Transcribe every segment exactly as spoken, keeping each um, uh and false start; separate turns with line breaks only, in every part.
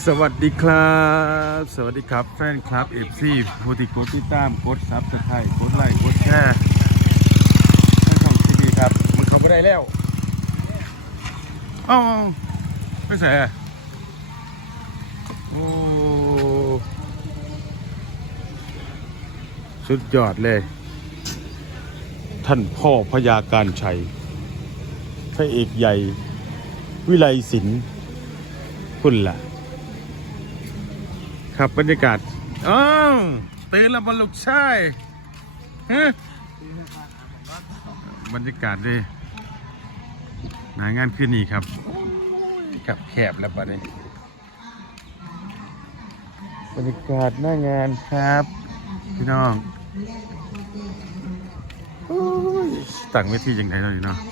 สวัสดีครับสวัสดีครับแฟนคลับเอฟซีผู้ที่กดติดตามกดซับสไครต์กดไลค์กดแชร์ท่านช่องทีวีครับมันเข้าไม่ได้แล้วอ้าวไม่ใส่โอ้สุดยอดเลยท่านพ่อพญาการชัยพระเอกใหญ่วิไลศิลป์คุณล่ะครับบรรยากาศอ้าวตื่นแล้วบรรลุกชายฮะบรรยากาศดิหนางานขึ้นนี่ครับกับแคบแล้วบัดนี้บรรยากาศหน้างานครับพี่น้องตั้งเวทียังไงเราอยู่เนาะ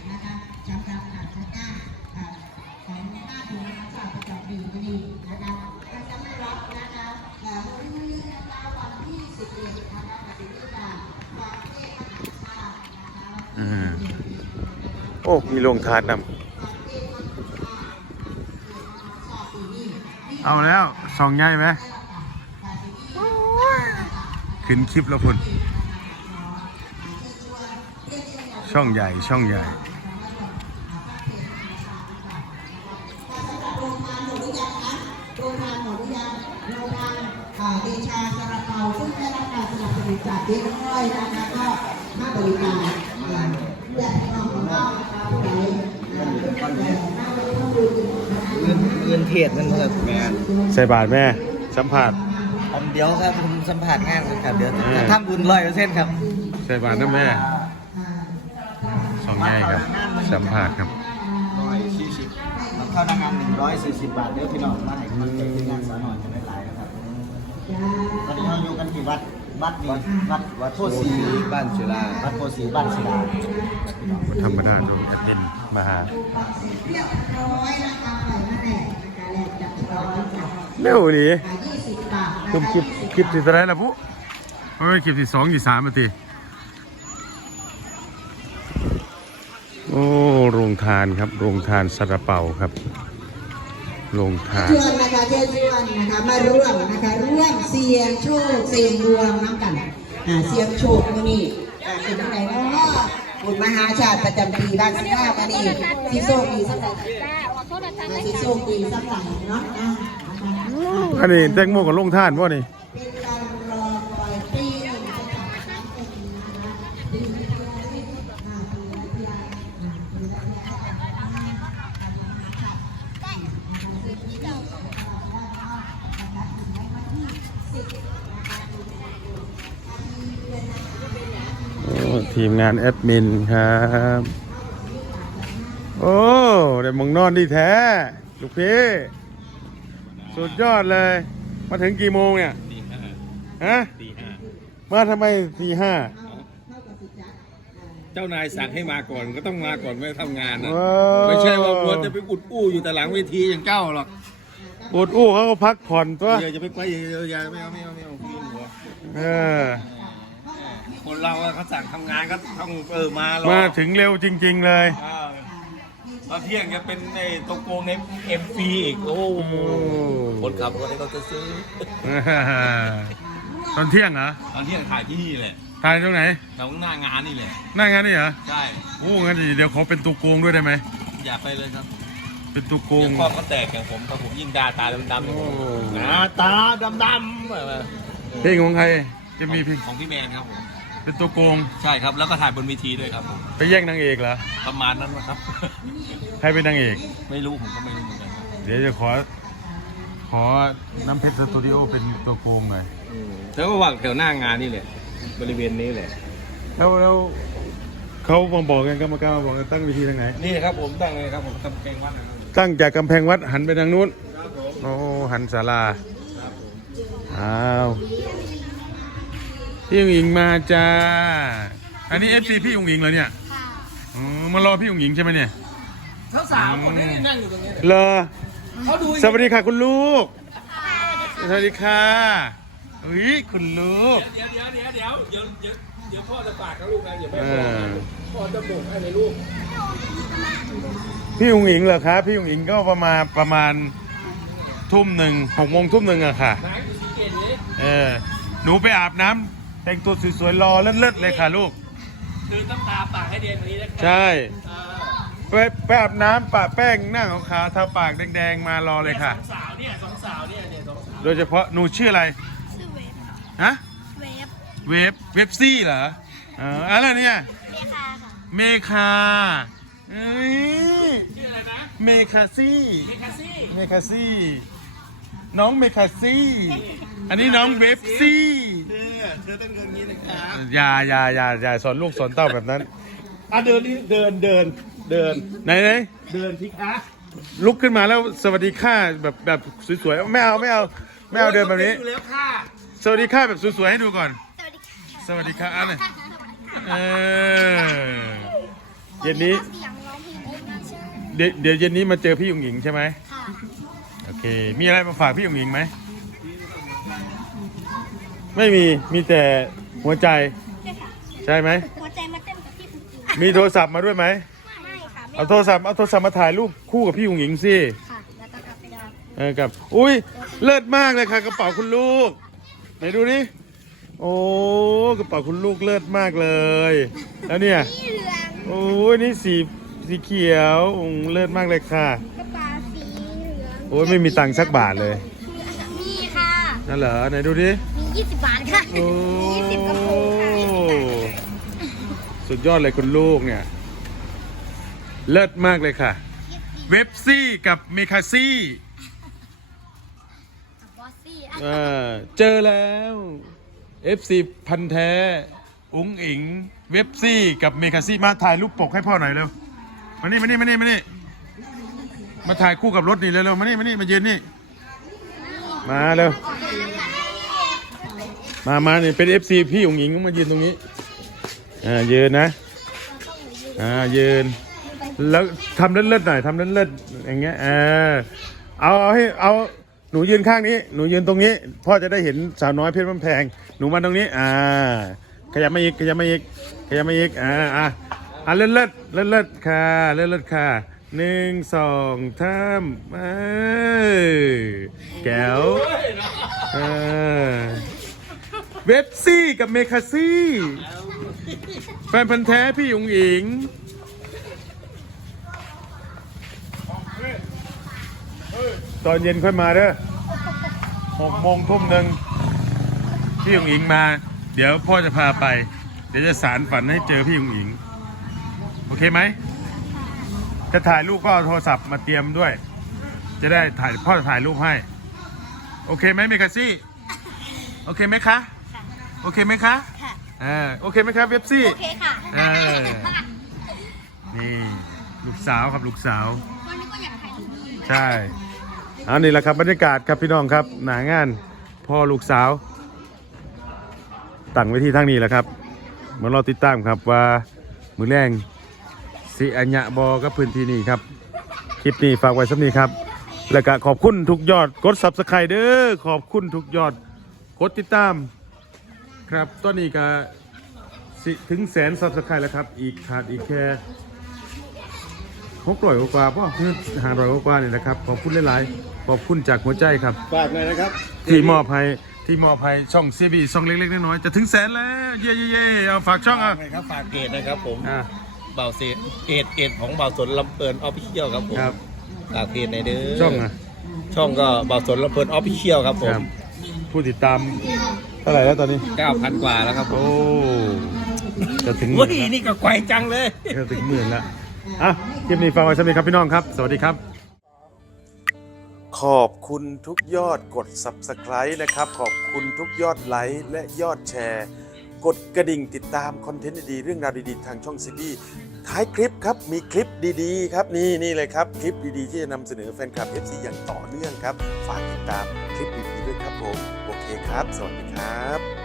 โอ้มีโรงทานนำเอาแล้วส่องง่ายไหมขึ้นคลิปแล้วคุณช่องใหญ่ช่องใหญ่
โรงทานหมดหรือยังโรงทานเดชาซาลาเปาซึ่งได้รับการสนับสนุนจากเจ๊น้อยนะคะก็มาบริการอยากให้น้องของเราผู้ใด
เงินเงินเทศนั่นครับแม่
ใส่บาทแม่สัมผัส
ผมเดี๋ยวครับผมสัมผัสงานครับเดี๋ยวจะทำบุญร้อยเปอร์เซ็นต์ครับ
ใส่บาทนะแม่สองง่ายครับสัมผัสครับ
ร้อยสี่สิบเข้าหน้างานหนึ่งร้อยสี่สิบบาทเดี๋ยวพี่น้องมาให้คนใจที่งานสอนหน่อยจะได้หลายนะครับตอนนี้เราอยู่กันที่วัดวัดนี้วัดวัดโพสีบ้านศิลาวัดโพสีบ้านศิลา
ธรรมดาดูแอดมินมาหาเร็วดิคุมคลิปคลิปที่เท่าไรล่ะปุ๊เฮ้ยคลิปที่สองที่สามนาทีโอ้โรงทานครับโรงทานซาลาเปาครับโรงทาน
ชวนนะคะเชิญชวนนะคะมาร่วมนะคะร่วมเสี่ยงโชคเสี่ยงดวงน้ำกันอ่าเสี่ยงโชคมื้อนี้อ่าเป็นยังไงเนาะบุญมหาชาติประจำปีบ้านศิลาวันนี้สิโชคดีสักไหนสิโชคดีสักไหนเนาะ
อันนี้แตงโมกับโรงทานวะนี่
เป็นการรอคอยปีหนึ่งจะจัดครั้งหนึ่งนะคะปีนี้อ่าปีละปีละปีละ
ทีมงานแอดมินครับโอ้ได้มองนอนดีแท้ลูกพี่สุดยอดเลยมาถึงกี่โมงเนี่ยตีห้าฮะตีห้ามาทำไมตีห้า
เจ้านายสั่งให้มาก่อนก็ต้องมาก่อนไม่ทำงานนะไม่ใช่ว่าควรจะไปอุดอู้อยู่แต่หลังเวทีอย่างเจ้าหรอก
อุดอู้เขาก็พักผ่อนตัว
เดี๋ยวจะไปไปเยอะๆไม่เอาไม่เอาไม่เอาพี่หัว
เออ
คนเราเขาสั่งทำงานก็ต้องเออมาหรอ
มาถึงเร็วจริงๆเลย
ตอนเที่ยงจะเป็นในตกโกงในเอ็มฟีอีกโอ้คนขับรถเขาจะซื้อ
ตอนเที่ยงเหรอ
ตอนเที่ยงถ่ายที่นี่แหละ
ถ่ายตรงไหน
ตรงหน้างานนี่แหละ
หน้างานนี่เหรอ
ใช่
โอ้งั้นเดี๋ยวขอเป็นตัวโกงด้วยได้ไหม
อย่าไปเลยครับ
เป็นตัวโกง
ข้อเขาแตกอย่างผมครับผมยิ่งดาตาดำๆหน้าตาดำๆ
เพลงของใครจะมีเพลง
ของพี่แมนครับผม
เป็นตัวโกง
ใช่ครับแล้วก็ถ่ายบนเวทีด้วยครับผม
ไปแย่งนางเอกเหรอ
ประมาณนั้นนะครับ
ใครเป็นนางเอก
ไม่รู้ผมก็ไม่รู้เหมือนกัน
เดี๋ยวจะขอขอน้ำเพชรสตูดิโอเป็นตัวโกงหน่อย
แล้วก็วางแถวหน้างานนี่แหละบริเวณนี้แหละ
แล้วแล้วเขาบอกบอกกันกรรมการบอกกันตั้งวิธีทางไหน
นี่ครับผมตั้งเลยครับผมกำแพงวัด
ตั้งจากกำแพงวัดหันไปทางนู้นโอ้หันศาลาอ้าวพี่อุ๋งอิงมาจ้าอันนี้เอฟซีพี่อุ๋งอิงเหรอเนี่ยอ๋อมารอพี่อุ๋งอิงใช่ไหมเนี่ย
สาวๆคนนี้นั่งอยู่ตรงนี้
เลอสวัสดีค่ะคุณลูกสวัสดีค่ะอุ้ยคุณลูก
เดี๋ยวเดี๋ยวเดี๋ยวเดี๋ยวเดี๋ยวเดี๋ยวเดี๋ยวพ่อจะฝากกับลูกนะเดี๋ยวแม่พ่อจะบอกให้ในลูก
พี่อุ๋งอิงเหรอครับพี่อุ๋งอิงก็ประมาณประมาณทุ่มหนึ่งหกโมงทุ่มหนึ่งอะค่ะเออหนูไปอาบน้ำแต่งตัวสวยๆรอเลิศๆเลยค่ะลูก
คือต้องตาปากให้เดียนกว่านี้นะครับ
ใช่ไปไปอาบน้ำปะแป้งหน้าขาวๆทาปากแดงๆมารอเลยค่ะ
สองสาวเนี่ยสองสาวเนี่ยเนี่ยสองสาว
โดยเฉพาะหนูชื่ออะไร
ชื่อเวฟ
ฮะ
เวฟ
เวฟเวฟซี่เหรอเอออะไรเนี่ย
เมคาค่ะ
เมคาเอ้ย
ชื่ออะไรนะ
เมคาซี่
เมคาซี่
เมคาซี่น้องเมคาซี่อันนี้น้องเวฟซี่
เธอเธอต้องเดินอย่างนี้นะครับ
อย่าอย่าอย่าอย่าสอนลูกสอนเต้าแบบนั้น
อ่ะเดินนี่เดินเดินเดิน
ไหนไหน
เดินทิคะ
ลุกขึ้นมาแล้วสวัสดีค่ะแบบแบบสวยๆไม่เอาไม่เอาไม่เอาเดินแบบนี้
อยู่แล้วค่ะ
สวัสดีค่ะแบบสวยๆให้ดูก่อน
สวัสดีค่ะ
สวัสดีค่ะอันนี้เออเย็นนี้
เสียงร้องเพลงดีมากใช่
เดี๋ยวเดี๋ยวเย็นนี้มาเจอพี่หยงหญิงใช่ไหม
ค่ะ
โอเค มีอะไรมาฝากพี่หยงหญิงไหมไม่มีมีแต่หัวใจ
ใช่ค่ะ
ใช่ไหม
หัวใจมาเต้นกับพี่คุณจิ๋ว
มีโทรศัพท์มาด้วยไหม
ไม่ค่ะไม่
เอาโทรศัพท์เอาโทรศัพท์มาถ่ายรูปคู่กับพี่หยงหญิงสิ
ค่ะแล้วก็กลับไปนอน
เออกับอุ้ยเลิศมากเลยค่ะกระเป๋าคุณลูกไหนดูดิโอ้กระเป๋าคุณลูกเลิศมากเลย แล้วเนี่ย
สีเหลือง
โอ้ยนี่สีสีเขียวอืมเลิศมากเลยค่ะ
กระเป๋าสีเหลือง
โอ้ยไม่มีตังค์สักบาทเลย
มีค่ะ
นั่นเหรอไหนดูดิ
มียี่สิบบาทค่ะ
โอ้
ยี่สิบกระปุกค่ะยี่สิบบาท
สุดยอดเลยคุณลูกเนี่ยเลิศมากเลยค่ะ เว็บซี่กับเมคาซี่
บอสซี่
เออเจอแล้ว เอฟ ซี พันธุ์แท้อุ๋งอิงเว็บซี่กับเมคาซี่มาถ่ายรูปปกให้พ่อหน่อยเร็วมานี่มานี่มานี่มานี่มาถ่ายคู่กับรถนี่เร็วๆมานี่มานี่มายืนนี่มาเร็วมามาเนี่ยเป็น เอฟ ซี พี่อุ๋งอิงมายืนตรงนี้อ่ายืนนะอ่ายืนแล้วทำเลิศๆหน่อยทำเลิศๆอย่างเงี้ยเออเอาเอาให้เอาหนูยืนข้างนี้หนูยืนตรงนี้พ่อจะได้เห็นสาวน้อยเพชรบ้านแพงหนูมาตรงนี้อ่าขยับมาอีกขยับมาอีกขยับมาอีกอ่าอ่าอ่าเลิศเลิศเลิศเลิศค่ะเลิศเลิศค่ะหนึ่งสองสามเออแก้วเออเว็บซี่กับเมคาซี่แฟนพันธ์แท้พี่อุ๋งอิงตอนเย็นค่อยมาเด้อหกโมงทุ่มหนึ่งพี่อุ๋งอิงมา เดี๋ยวพ่อจะพาไป เดี๋ยวจะสารฝันให้เจอพี่อุ๋งอิง โอเคไหม จะถ่ายรูปก็เอาโทรศัพท์มาเตรียมด้วย จะได้ถ่ายพ่อจะถ่ายรูปให้ โอเคไหมเมคาซี่ โอเคไหมคะ โอเคไหมคะ
ค่ะ
อ่าโอเคไหมครับเว็บซี่
โอเคค่ะ
เออ นี่ลูกสาวครับลูกสาว
วันนี้ก็อยากถ่ายรูปด้วย
ใช่อันนี้แหละครับบรรยากาศครับพี่น้องครับหนางานพ่อลูกสาวตั้งไว้ที่ทั้งนี้แหละครับเหมือนเราติดตามครับว่ามือแรงสิอัญญะบอกัพื้นที่นี้ครับคลิปนี้ฝากไว้สักนี้ครับแล้วก็ขอบคุณทุกยอดกด ซับสไครบ์ เด้อขอบคุณทุกยอดกดติดตามครับตอนนี้ก็สิถึงแสน ซับสไครบ์ แล้วครับอีกขาดอีกแค่หกร้อยกว่าพ่อห้าร้อยกว่านี่นะครับขอบคุณหลายๆขอบคุณจากหัวใจครับ
ฝากหน่อยนะครับ
ที่มอบให้ที่มอบให้ช่องซีบีช่องเล็กๆน้อยๆจะถึงแสนแล้วเย่เย่ๆเอาฝากช่องอ่ะ
ฝากครับฝากเพจนะครับผม
อ่า
เบาเศษเพจเพจของเบาสนลำเพลินออฟฟิเชียลครับผม
ครับ
ฝากเพจในอยเด้อ
ช่องอ่ะ
ช่องก็เบาสนลำเพลินออฟฟิเชียลครับผ
ค
ม
รับผู้ติดตามเท่าไหร่แล้วตอนนี้
เก้าพันกว่าแล้วครับผม
โอ้จะถึงห
เฮ้
มื่
ย
น
นี่ก็ไกวจังเลย
แล้วจะถึงหมื่นแล้วอ่ะคลิปนี้ฟังไว้สักนิดครับพี่น้องครับ สวัสดีครับ ขอบคุณทุกยอดกด ซับสไครบ์ นะครับ ขอบคุณทุกยอดไลค์และยอดแชร์ กดกระดิ่งติดตามคอนเทนต์ดีๆเรื่องราวดีๆทางช่องซีบีท้ายคลิปครับมีคลิปดีๆครับนี่นี่เลยครับคลิปดีๆที่จะนำเสนอแฟนคลับ เอฟ ซี อย่างต่อเนื่องครับฝากติดตามคลิปดีๆด้วยครับผมโอเคครับ สวัสดีครับ